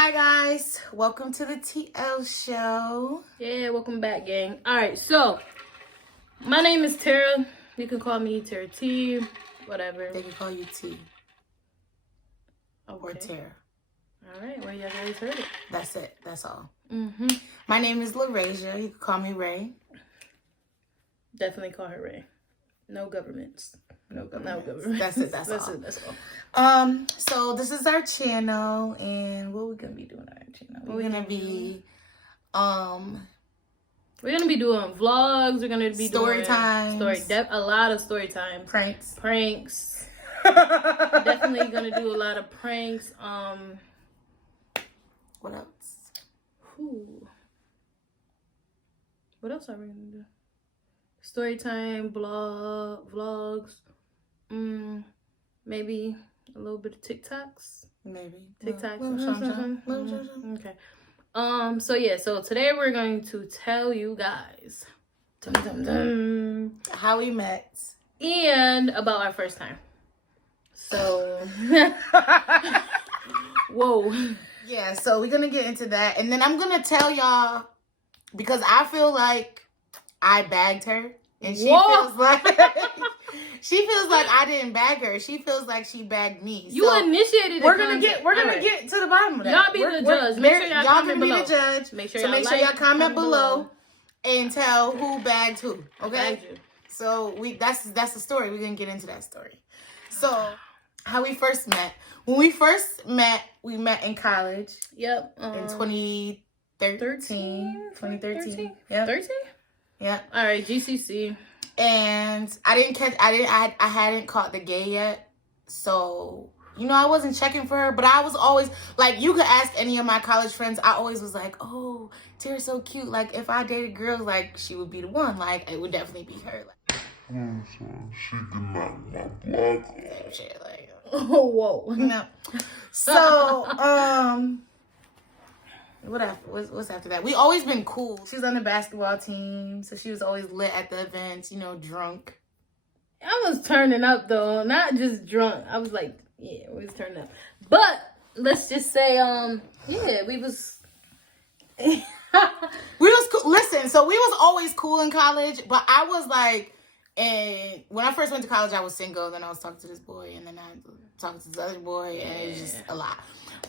Hi guys, welcome to the TL show. Yeah, welcome back, gang. All right, so my name is Tara. You can call me Tara T, whatever. They can call you T or Okay. Tara. All right, well, you guys heard it. That's it. That's all. Mm-hmm. My name is LaRasia. You can call me Ray. Definitely call her Ray. No governments. No No government. government. That's it. That's all. That's all. So this is our channel, and what we're gonna be doing on our channel? We're gonna be, We're gonna be doing vlogs. We're gonna be Story doing times. a lot of story times. Pranks. Definitely gonna do a lot of pranks. What else? What else are we gonna do? Story time, vlogs. Maybe a little bit of TikToks. Maybe TikToks. Okay. Okay. So today we're going to tell you guys How we met. and about our first time. So whoa. Yeah, so we're gonna get into that, and then I'm gonna tell y'all because I feel like I bagged her, and she feels like I didn't bag her. She feels like she bagged me. You initiated. We're gonna get to the bottom of that. Y'all be the judge. Make sure y'all comment below. Be the judge. Make sure y'all comment below and tell who bagged who. Okay. So that's the story. We're gonna get into that story. So how we first met. When we first met, we met in college. Yep. In 2013. 2013. Yeah. 13? Yeah. All right, GCC. And I hadn't caught the gay yet. So, I wasn't checking for her, but I was always like, you could ask any of my college friends. I always was like, oh, Tara's so cute. Like, if I dated girls, like, she would be the one. Like, it would definitely be her. Like, she did not want black. Shit, like, oh, whoa. No. So, what's after that? We always been cool. She was on the basketball team, so she was always lit at the events, drunk. I was turning up though, not just drunk. I was like, yeah, we was turning up. But let's just say, we was we was cool. Listen, so we was always cool in college, but I was like, and when I first went to college, I was single. Then I was talking to this boy, and then I talked to this other boy, and it was just a lot.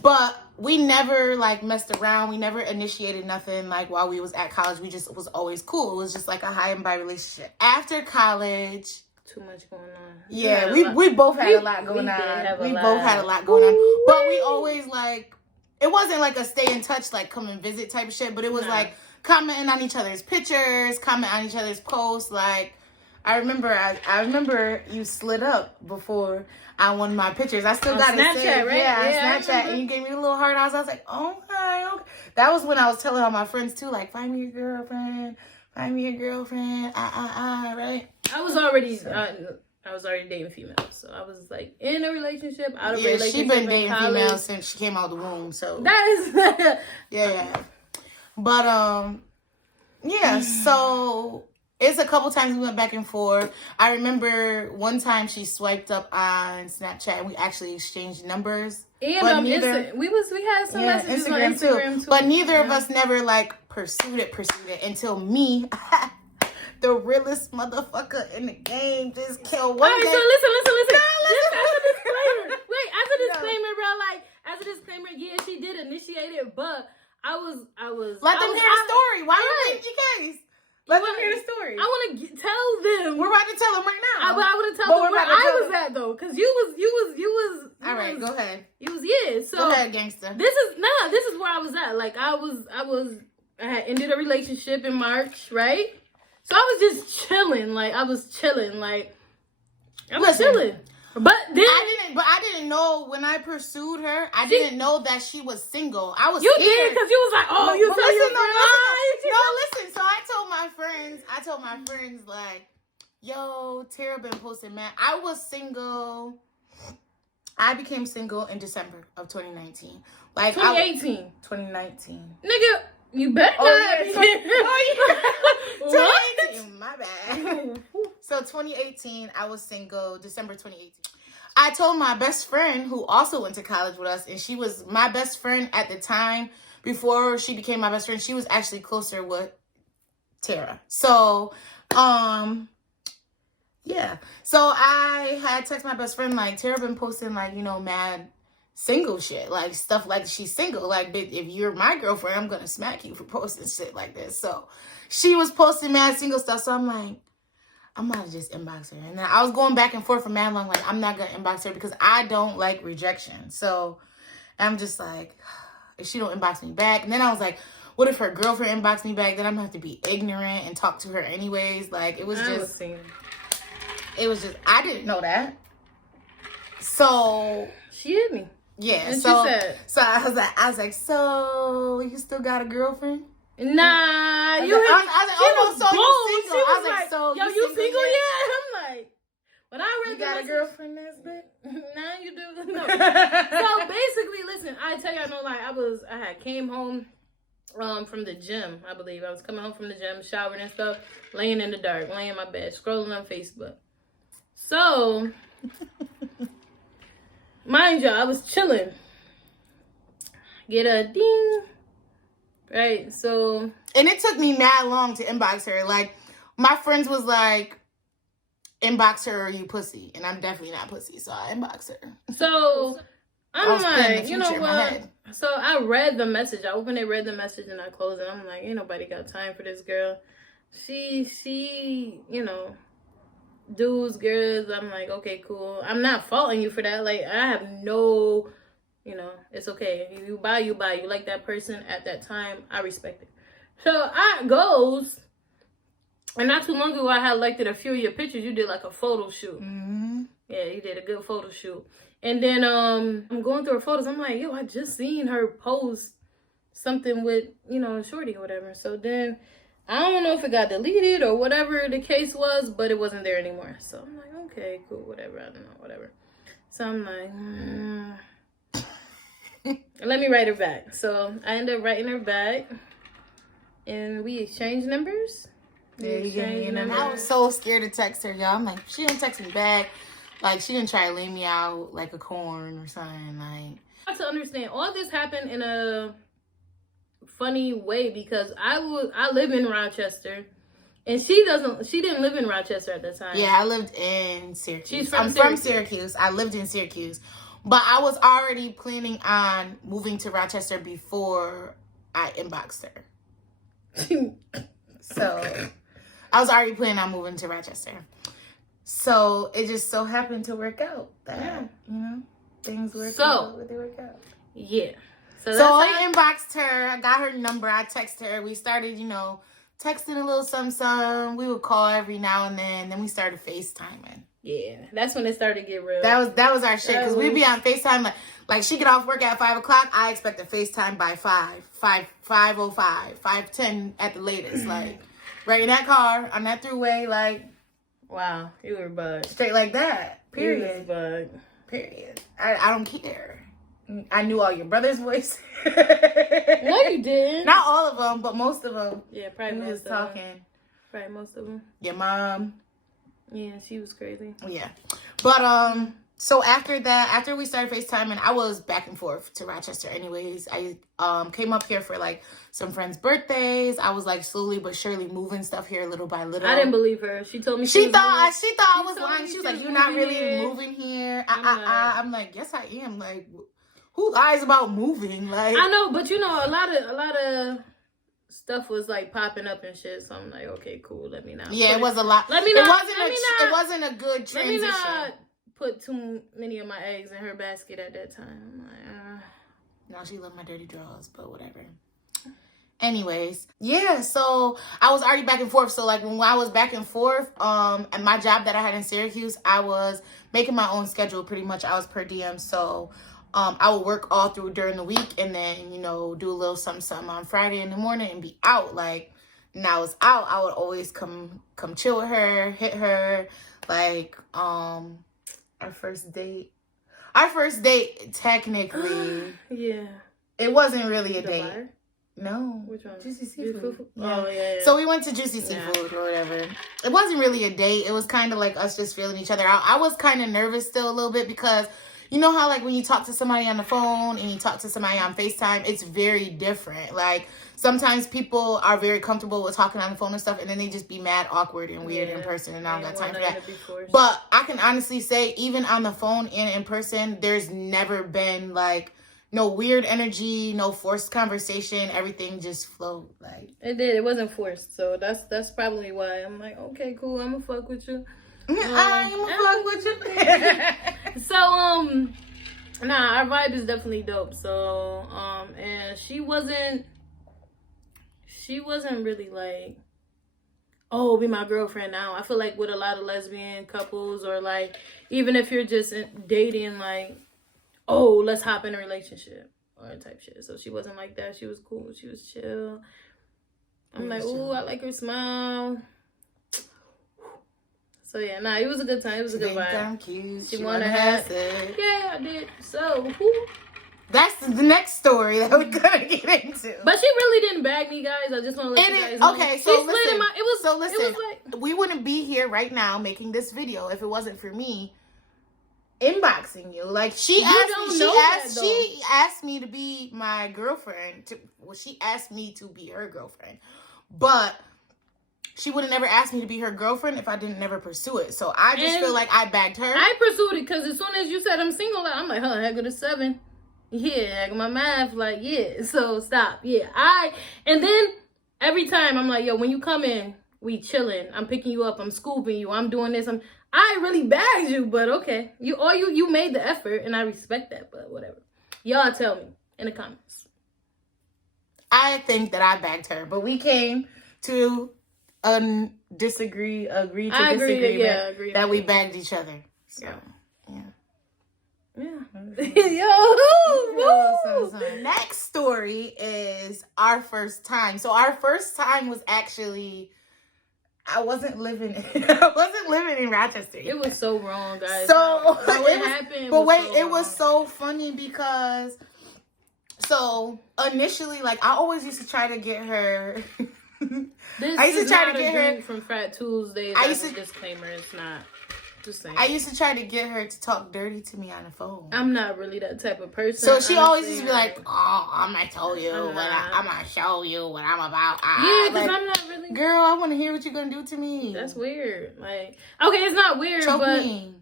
But we never like messed around. We never initiated nothing like while we was at college. We just was always cool. It was just like a high and by relationship. After college, too much going on. Yeah, we both had a lot going on. We both had a lot going on. But we always like, it wasn't like a stay in touch, like come and visit type of shit. But it was like commenting on each other's pictures, comment on each other's posts. Like, I remember you slid up before on one of my pictures. I still got it saved. Snapchat, right? Yeah, on Snapchat. And you gave me a little heart. I was like, okay. That was when I was telling all my friends too, like, find me a girlfriend. Find me a girlfriend. Right? I was already dating females, so I was like in a relationship, out of a relationship. She been dating females since she came out of the womb. So that is yeah. But yeah. So it's a couple times we went back and forth. I remember one time she swiped up on Snapchat and we actually exchanged numbers. And we had some messages on Instagram too. But neither of us never like pursued it until me, the realest motherfucker in the game, just killed one. Alright, so listen. As a disclaimer, bro, like as a disclaimer, yeah, she did initiate it, but I was. Let them hear the story. Why you think you guys? Let them hear the story. I want to tell them. We're about to tell them right now. I want to tell them where I was at though, because you was. All right, go ahead. You was So go ahead, gangster. This is where I was at. Like I had ended a relationship in March, right? So I was just chilling. Like I was chilling. But then I didn't know when I pursued her. I didn't know that she was single. I was you scared. did because you was like, oh, you told your listen. So I told my friends like, yo, Tara been posting, man. I was single. I became single in December of 2019. Like 2018. 2019. Nigga, you better not. 2018. My bad. So 2018, I was single. December 2018. I told my best friend who also went to college with us, and she was my best friend at the time. Before she became my best friend, she was actually closer with Tara. So, yeah. So I had text my best friend, like, Tara been posting, like, you know, mad single shit, like stuff like she's single. Like, bitch, if you're my girlfriend, I'm gonna smack you for posting shit like this. So she was posting mad single stuff. So I'm like, I'm gonna just inbox her. And then I was going back and forth for mad long, like, I'm not gonna inbox her because I don't like rejection. So I'm just like, if she don't inbox me back. And then I was like, what if her girlfriend inbox me back? Then I'm gonna have to be ignorant and talk to her anyways. Like, it was just, I didn't know that. So she hit me. yeah. And So she said, so I was like, so you still got a girlfriend? nah, I you was hit like, oh, so you bold. single? She I was was like, so yo, you you single single yet? yet? I'm like, when I read You the got a message, girlfriend, Nesbit? nah, you do. No. So basically, listen, I tell you, I know, like, I had came home from the gym, I believe. I was coming home from the gym, showering and stuff, laying in the dark, laying in my bed, scrolling on Facebook. So, mind you, I was chilling. Get a ding. Right, so. And it took me mad long to inbox her. Like, my friends was like, inbox her or you pussy. And I'm definitely not pussy, so I inboxed her. So, I'm like, you know what? Head. So I read the message. I opened it, read the message, and I closed it. I'm like, ain't nobody got time for this girl. She, you know, dudes, girls. I'm like, okay, cool. I'm not faulting you for that. Like, I have no, you know, it's okay. If you buy, you buy. You like that person at that time, I respect it. So I goes, and not too long ago, I had liked a few of your pictures. You did like a photo shoot. Mm-hmm. Yeah, you did a good photo shoot. And then I'm going through her photos. I'm like, yo, I just seen her post something with, you know, Shorty or whatever. So then I don't know if it got deleted or whatever the case was, but it wasn't there anymore. So I'm like, okay, cool, whatever. I don't know, whatever. So I'm like, let me write her back. So I ended up writing her back, and we exchanged numbers. Yeah, you gave me a number. I was so scared to text her, y'all. I'm like, she didn't text me back. Like, she didn't try to lay me out like a corn or something. Like, I have to understand, all this happened in a funny way because I live in Rochester, and she didn't live in Rochester at the time. yeah, I lived in Syracuse. She's from Syracuse. I lived in Syracuse. But I was already planning on moving to Rochester before I inboxed her. So I was already planning on moving to Rochester. So it just so happened to work out that, you know, things work out. They work out. Yeah. So I inboxed her. I got her number. I texted her. We started, you know, texting a little something. We would call every now and then. Then we started FaceTiming. Yeah, that's when it started to get real. That was our shit. Because we'd be on FaceTime. Like she get off work at 5 o'clock. I expect a FaceTime by 5:05, 5:10 at the latest. Like, right in that car, on that throughway, like. Wow, you were bugged. Straight like that. Period. You was bugged. Period. I don't care. I knew all your brother's voice. No, you didn't. Not all of them, but most of them. Yeah, probably most of talking. Them. Probably most of them. Your mom. Yeah, she was crazy. Yeah. But, so after that, after we started FaceTiming, I was back and forth to Rochester anyways. I came up here for like some friends' birthdays. I was like slowly but surely moving stuff here little by little. I didn't believe her. She told me she thought I was lying. She was like, "You're not really here. moving here." I'm like, "Yes, I am." Like, who lies about moving? Like, I know, but you know, a lot of stuff was like popping up and shit. So I'm like, okay, cool. Let me not. Yeah, it was a lot. It wasn't a good transition. Let me not put too many of my eggs in her basket at that time. I'm like, No, she loved my dirty drawers, but whatever. Anyways, yeah, so I was already back and forth. So like when I was back and forth, at my job that I had in Syracuse, I was making my own schedule pretty much. I was per diem, so I would work all through during the week and then, you know, do a little something on Friday in the morning and be out. Like, and I was out, I would always come chill with her, hit her. Like, our first date technically, yeah, it wasn't really a date. Bar? No. Which one? Juicy Juicy Seafood. Food? Yeah. Oh, yeah. So we went to Juicy Seafood or whatever. It wasn't really a date. It was kind of like us just feeling each other out. I was kind of nervous still a little bit because you know how like when you talk to somebody on the phone and you talk to somebody on FaceTime, it's very different. Like sometimes people are very comfortable with talking on the phone and stuff, and then they just be mad, awkward, and weird in person, and I don't got time for that. But I can honestly say, even on the phone and in person, there's never been like no weird energy, no forced conversation. Everything just flowed like it did. It wasn't forced, so that's probably why I'm like, okay, cool. I'm gonna fuck with you. I'm gonna fuck with you. So nah, our vibe is definitely dope. So and she wasn't really like, oh, be my girlfriend now. I feel like with a lot of lesbian couples, or like even if you're just dating, like, oh, let's hop in a relationship or type shit. So she wasn't like that. She was cool. She was chill. I'm like, ooh, I like her smile. So yeah, nah, it was a good time. It was a good vibe. I'm cute. She wanna have it. Yeah, I did. So that's the next story that we're gonna get into. But she really didn't bag me, guys. I just want to let you guys know. Okay, so listen. It was like, we wouldn't be here right now making this video if it wasn't for me inboxing you. Like she asked me to be my girlfriend. She asked me to be her girlfriend, but she would have never asked me to be her girlfriend if I didn't never pursue it. So I just feel like I bagged her. I pursued it because as soon as you said I'm single, I'm like, huh, heck of a 7. Yeah, I got my math, like, yeah, so stop. Yeah, and then every time I'm like, yo, when you come in, we chilling. I'm picking you up. I'm scooping you. I'm doing this. I really bagged you, but okay. You made the effort, and I respect that, but whatever. Y'all tell me in the comments. I think that I bagged her, but we came to agree that we bagged each other. So, yeah. Yo, next story is our first time. So our first time was actually, I wasn't living in Rochester. It was so wrong, guys. So what happened? But wait, it was so funny because initially, like, I always used to try to get her. I used to try to get her from Frat Tuesday. That's a disclaimer. It's not. Just saying. I used to try to get her to talk dirty to me on the phone. I'm not really that type of person. So she always used to be like, "Oh, I'm gonna tell you I'm gonna show you what I'm about." Yeah, because I'm not really. Girl, I want to hear what you're gonna do to me. That's weird. Like, okay, it's not weird, Choke but me.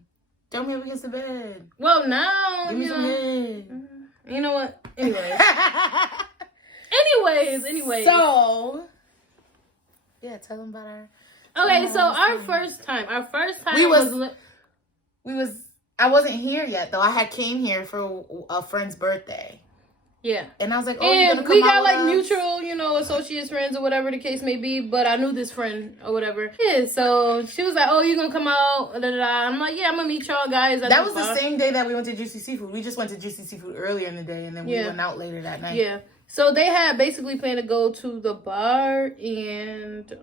Throw me up against the bed. Well, now give me some head. You know what? Anyways. Anyways. So, yeah, tell them about our. Okay, so our first time I wasn't here yet though. I had came here for a friend's birthday. Yeah. And I was like, oh, and you're gonna come we got out like with us? mutual, associates, friends, or whatever the case may be. But I knew this friend or whatever. Yeah. So she was like, oh, you gonna come out? Da, da, da. I'm like, yeah, I'm gonna meet y'all guys. That was the same day that we went to Juicy Seafood. We just went to Juicy Seafood earlier in the day, and then we went out later that night. Yeah. So they had basically planned to go to the bar, and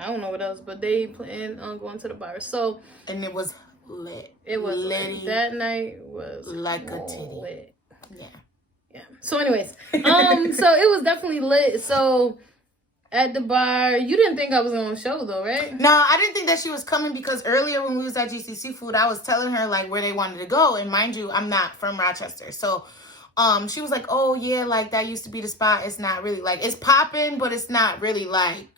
I don't know what else, but they planned on going to the bar. So and it was lit. It was lit. That night was like a titty. Lit. Yeah. So anyways, so it was definitely lit. So at the bar, you didn't think I was on the show though, right? No, I didn't think that she was coming because earlier when we was at GC Seafood, I was telling her like where they wanted to go, and mind you, I'm not from Rochester, so she was like, oh yeah, like that used to be the spot. It's not really like it's popping, but it's not really like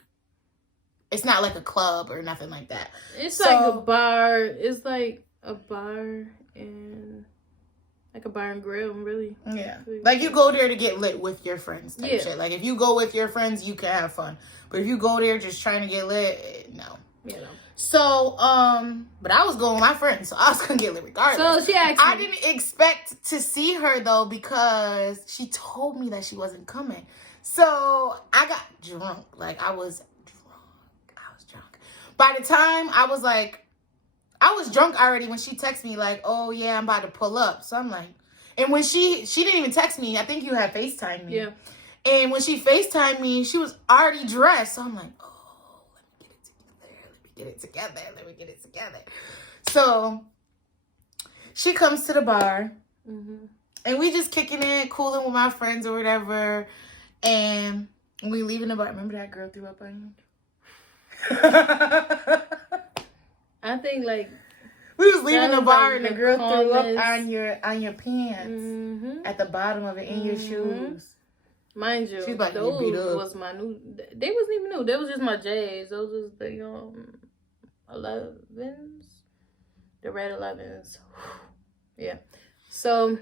it's not like a club or nothing like that. It's like a bar. It's like a bar and like a bar and grill, really. Yeah. Like you go there to get lit with your friends type shit. Like if you go with your friends, you can have fun. But if you go there just trying to get lit, no. Yeah. So, but I was going with my friends, so I was gonna get lit regardless. So she asked me. I didn't expect to see her though because she told me that she wasn't coming. So I got drunk. Like I was drunk. By the time I was drunk already when she texted me like, oh yeah, I'm about to pull up. So I'm like, and when she didn't even text me, I think you had FaceTime me. Yeah. And when she FaceTimed me, she was already dressed. So I'm like, oh, let me get it together. So she comes to the bar and we just kicking it, cooling with my friends or whatever. And when we leaving the bar, remember that girl threw up on you? I think like we was leaving that the was, bar like, and the the girl threw up calmest- on your pants at the bottom of it in your shoes. Mind you, She's about to get those beat up. was my new. They wasn't even new. They was just my J's. Those was the 11s, the red 11s. Yeah. So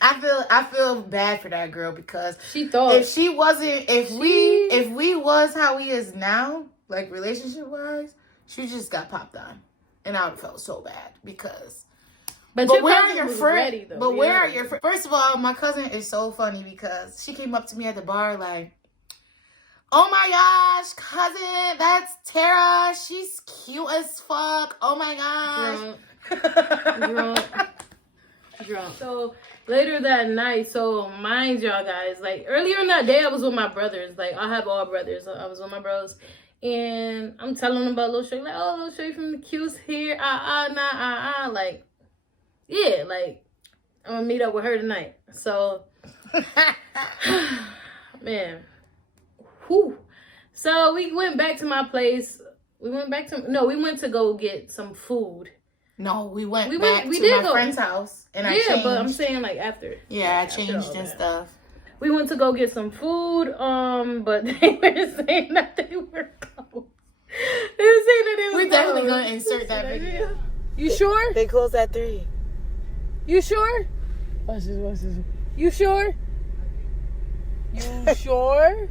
I feel bad for that girl because she thought if she wasn't, if we was how we is now, like relationship wise, she just got popped on, and I would have felt so bad because. But where are your friends? But where are your friends? First of all, my cousin is so funny because she came up to me at the bar like, "Oh my gosh, cousin, that's Tara. She's cute as fuck. Oh my gosh." Drunk. So later that night, so mind y'all guys, like earlier in that day, I was with my brothers. Like I have all brothers. So I was with my bros. And I'm telling them about Lil Shorty. Like, oh, Lil Shorty from the Q's here. Like, yeah, like, I'm gonna meet up with her tonight. So, man. Whew. So, we went back to my place. We went to go get some food. No, we went back to my friend's house. And I changed. But I'm saying, like, after. Yeah, I changed and stuff. We went to go get some food, but they were saying that they were closed. They were saying that they were We're definitely going to insert that video. You sure? They closed at 3. You sure? Watch this. You sure? You sure?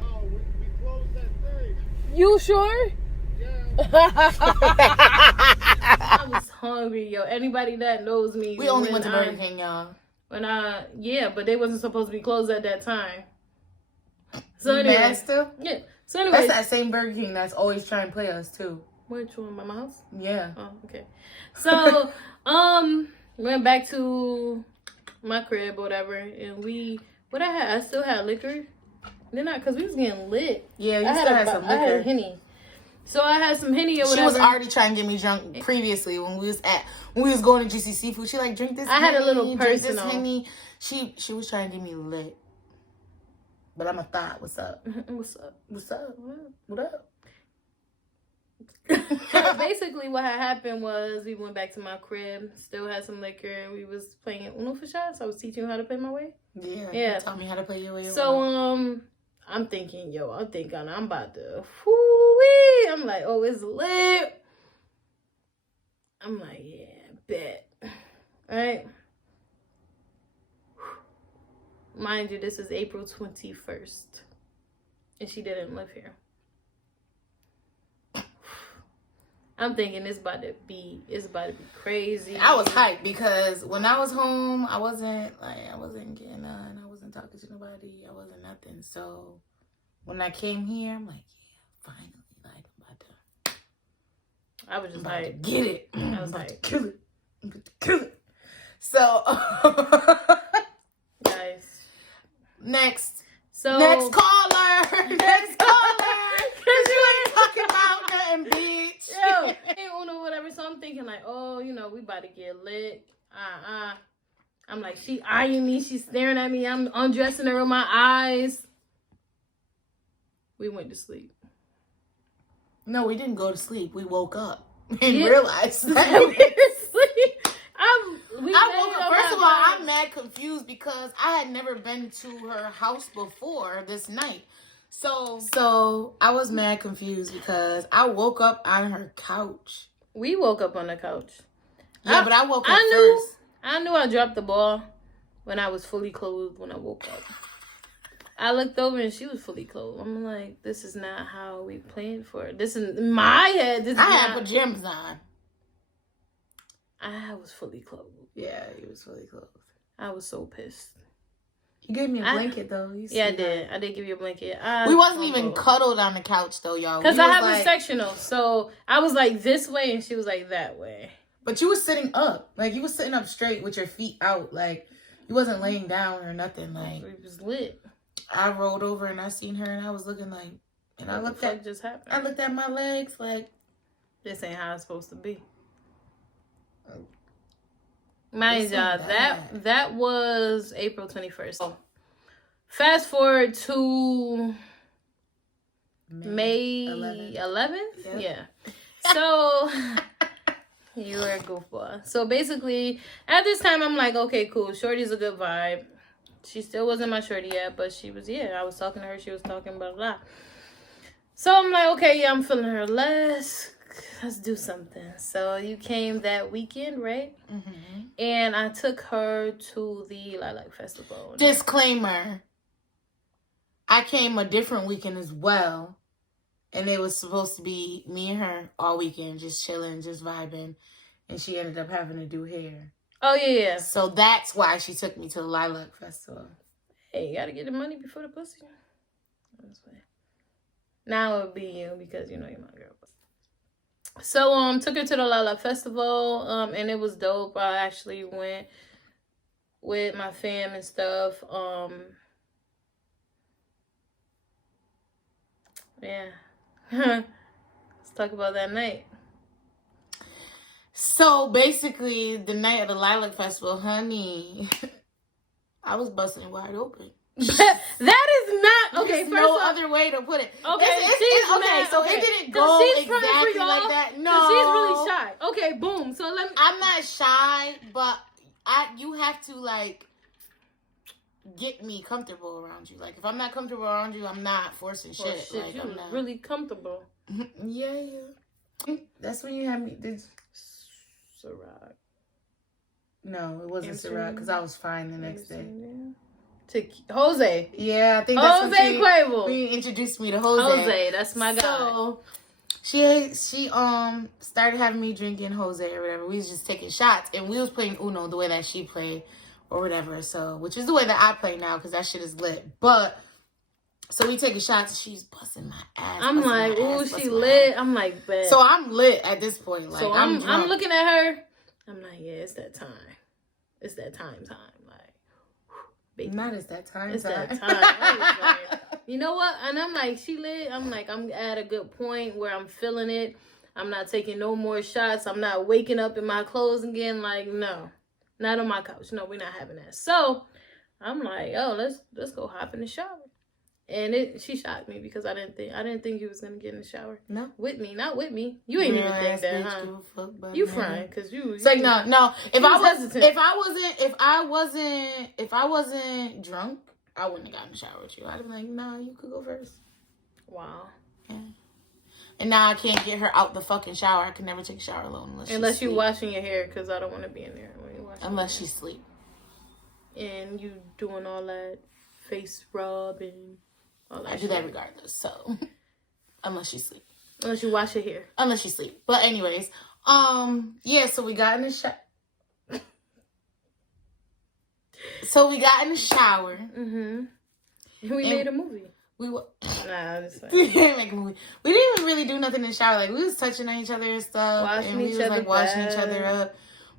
No, we closed at 3. You sure? Yeah. I was hungry, yo. Anybody that knows me. We only went to Burger King, y'all. But they wasn't supposed to be closed at that time. So You anyway, mad still? yeah. So anyway, That's that same Burger King that's always trying to play us too. which one? My house? Yeah. Oh, okay. So, went back to my crib or whatever, and I still had liquor. Then cause we was getting lit. Yeah, you still had some I had liquor. Henny. So I had some Henny or whatever. She was already trying to get me drunk previously when we was going to Juicy Seafood. She like, drink this I Henny, had a little drink this personal. Henny. She was trying to get me lit. But I'm a thought. What's up? What's up? What's up? What up? So basically what had happened was we went back to my crib, still had some liquor, we was playing Uno for shots. I was teaching you how to play my way. Yeah. Taught me how to play your way. So I'm thinking I'm about to whoo-wee. I'm like, oh, it's lit. I'm like, yeah, bet. All right. Mind you, this is April 21st. And she didn't live here. I'm thinking it's about to be crazy. I was hyped because when I was home, I wasn't getting none. I wasn't talking to nobody. I wasn't nothing. So when I came here, I'm like, yeah, finally, like I was just I'm about to like, get it. I was I'm about like, to kill it. I'm about to kill it. So guys. next So caller. Next caller. Cause you ain't talking about nothing, bitch. Yo, ain't Uno, whatever. So I'm thinking like, oh, we about to get lit. I'm like, she eyeing me. She's staring at me. I'm undressing her with my eyes. We went to sleep. No, we didn't go to sleep. We woke up and realized that. We went to sleep. I woke up. First of all, I'm mad confused because I had never been to her house before this night. So I was mad confused because I woke up on her couch. We woke up on the couch. Yeah, but I woke up first. I knew I dropped the ball when I was fully clothed when I woke up. I looked over and she was fully clothed. I'm like, this is not how we planned for it. This is in my head. I had pajamas on. I was fully clothed. Yeah, he was fully clothed. I was so pissed. You gave me a blanket though. Yeah, I did. I did give you a blanket. We wasn't even cuddled on the couch though, y'all. Because I have a sectional. So I was like this way and she was like that way. But you were sitting up. Like you were sitting up straight with your feet out. Like you wasn't laying down or nothing. Like it was lit. I rolled over and I seen her and I was looking like, and I looked at just happened. I looked at my legs like, this ain't how it's supposed to be. Mind y'all, that was April 21st. So, Fast forward to May 11th. 11th? Yep. Yeah. So, you were a goofball. So, basically, at this time, I'm like, okay, cool. Shorty's a good vibe. She still wasn't my shorty yet, but she was, I was talking to her. She was talking, blah, blah. So, I'm like, okay, I'm feeling her. Let's do something. So, you came that weekend, right? Mm-hmm. And I took her to the Lilac Festival. Disclaimer. I came a different weekend as well. And it was supposed to be me and her all weekend, just chilling, just vibing. And she ended up having to do hair. Oh, yeah. So that's why she took me to the Lilac Festival. Hey, you gotta get the money before the pussy. That's why. Now it would be you because, you're my girl. So, took her to the Lilac Festival, and it was dope. I actually went with my fam and stuff. Yeah. Let's talk about that night. So basically, the night of the Lilac Festival, honey, I was busting wide open. That is not okay. There's First no off, other way to put it. okay, Okay, so it didn't go exactly like that. No, she's really shy. Okay, boom. So let me. I'm not shy, but you have to like get me comfortable around you. Like if I'm not comfortable around you, I'm not forcing shit. Like you I'm not really comfortable. Yeah. That's when you had me. Ciroc. No, it wasn't Ciroc because I was fine the next day. Jose. Yeah, I think that's Jose Cuervo. when you introduced me to Jose. Jose, that's my guy. So she started having me drinking Jose or whatever. We was just taking shots and we was playing Uno the way that she played or whatever. So which is the way that I play now because that shit is lit. But so we taking shots and she's busting my ass. I'm like, ooh, she lit. I'm like, bet. So I'm lit at this point. Like so I'm looking at her. I'm like, yeah, it's that time. It's that time. Like, baby. Not it's that time. It's that time. You know what? And I'm like, she lit. I'm like, I'm at a good point where I'm feeling it. I'm not taking no more shots. I'm not waking up in my clothes again. Like, no, not on my couch. No, we're not having that. So I'm like, oh, let's go hop in the shower. And she shocked me because I didn't think you was gonna get in the shower. No, with me, not with me. You ain't even think that, huh? You frying because you. It's like no. If I wasn't drunk, I wouldn't have gotten in the shower with you. I'd be like, nah, you could go first. Wow. Yeah. And now I can't get her out the fucking shower. I can never take a shower alone unless you washing your hair because I don't want to be in there when you wash. Unless she sleep. And you doing all that face rub and. I do that regardless, so unless she sleep. Unless you wash your hair. Unless she sleep. But anyways, yeah, so we got in the shower. We Mm-hmm. We made a movie. Nah, we didn't make a movie. We didn't even really do nothing in the shower. Like we was touching on each other and stuff. Washing each other up.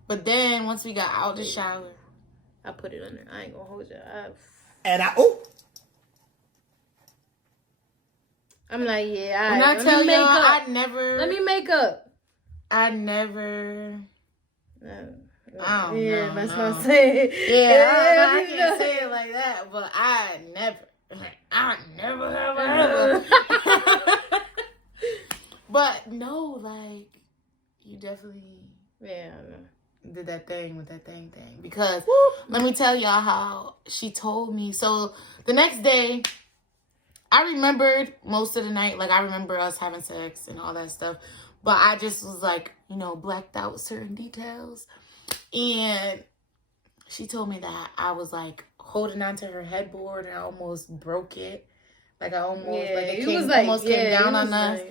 But then once we got out the shower. I put it under. I ain't gonna hold you. I'm like, yeah. When I tell y'all, I never. Let me make up. I never. Yeah, that's what I'm saying. Yeah, I can't say it like that, but I never have. But no, like you definitely. Yeah. Did that thing with that thing because let me tell y'all how she told me. So the next day. I remembered most of the night. Like, I remember us having sex and all that stuff. But I just was, like, blacked out certain details. And she told me that I was, like, holding onto her headboard and I almost broke it. Like, I almost, came down on us.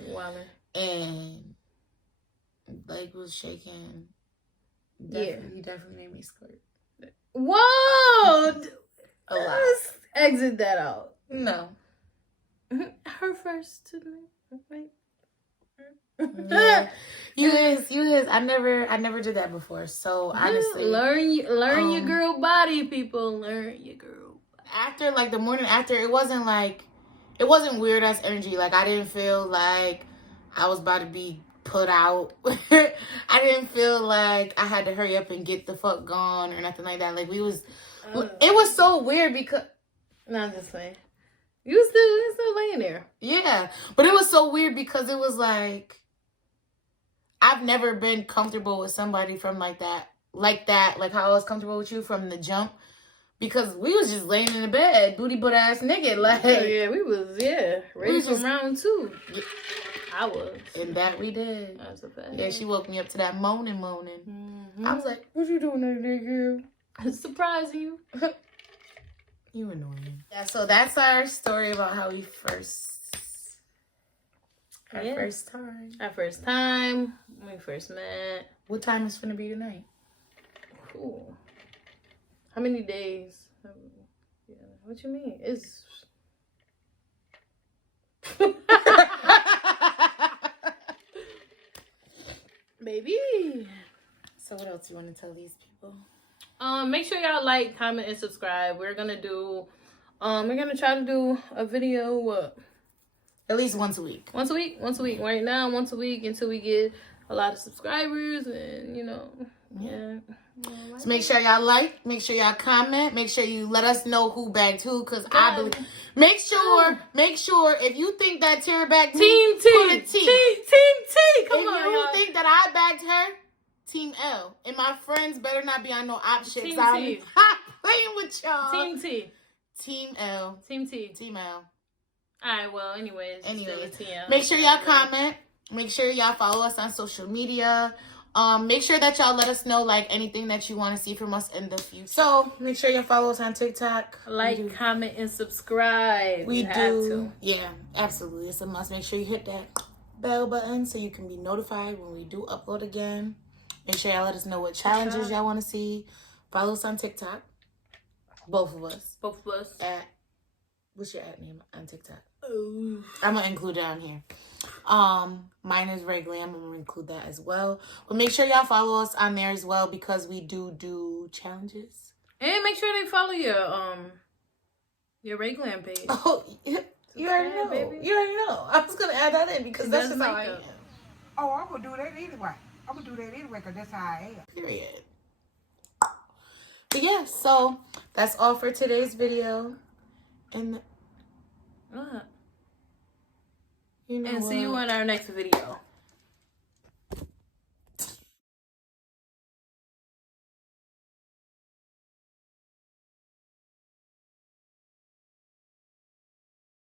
And, like, was shaking. He definitely made me squirt. Whoa! A lot. Let's exit that out. No. Her first tonight. Yeah. You guys, I never did that before. So honestly, learn your girl body, people. Learn your girl body. After like the morning after, it wasn't weird ass energy. Like I didn't feel like I was about to be put out. I didn't feel like I had to hurry up and get the fuck gone or nothing like that. Like it was so weird because No, I'm just saying. You still laying there. Yeah. But it was so weird because it was like, I've never been comfortable with somebody from like that, like how I was comfortable with you from the jump. Because we was just laying in the bed, booty butt ass nigga. Like, yeah, we was ready for round 2. Yeah. I was. And that we did. That's a fact. Yeah, she woke me up to that moaning. Mm-hmm. I was like, what you doing over there, girl? Surprising you. You annoying. Yeah, so that's our story about how we first first time. Our first time when we first met. What time is gonna be tonight? Cool. How many days? Yeah. What you mean? It's maybe. So what else you want to tell these people? Make sure y'all like, comment, and subscribe. We're gonna try to do a video At least once a week. once a week. Right now, once a week until we get a lot of subscribers, and yeah. So make sure y'all like, make sure y'all comment, make sure you let us know who bagged who, because I believe. Make sure if you think that Tara bagged Team T. put a T. Team T. Come if on, you y'all. think that I bagged her, Team L. And my friends better not be on no op shit. Team I'm T. not playing with y'all. Team T. Team L. Team T. Team L. Alright, well, anyways. Still a TM. Make sure y'all comment. Make sure y'all follow us on social media. Make sure that y'all let us know like anything that you want to see from us in the future. So make sure y'all follow us on TikTok. Like, comment, and subscribe. We You have do. to. Yeah, absolutely. It's a must. Make sure you hit that bell button so you can be notified when we do upload again. Make sure y'all let us know what challenges y'all want to see. Follow us on TikTok. Both of us. At, what's your name on TikTok? Oh. I'm gonna include it on here. Mine is Ray Glam. I'm gonna include that as well. But make sure y'all follow us on there as well because we do challenges. And make sure they follow your Ray Glam page. Oh, you already know. Baby. You already know. I was gonna add that in because that's just how I am. Oh, I'm gonna do that anyway. I'm gonna do that anyway because that's how I am. Period. But yeah, so that's all for today's video. And What? you know And see you what? in our next video.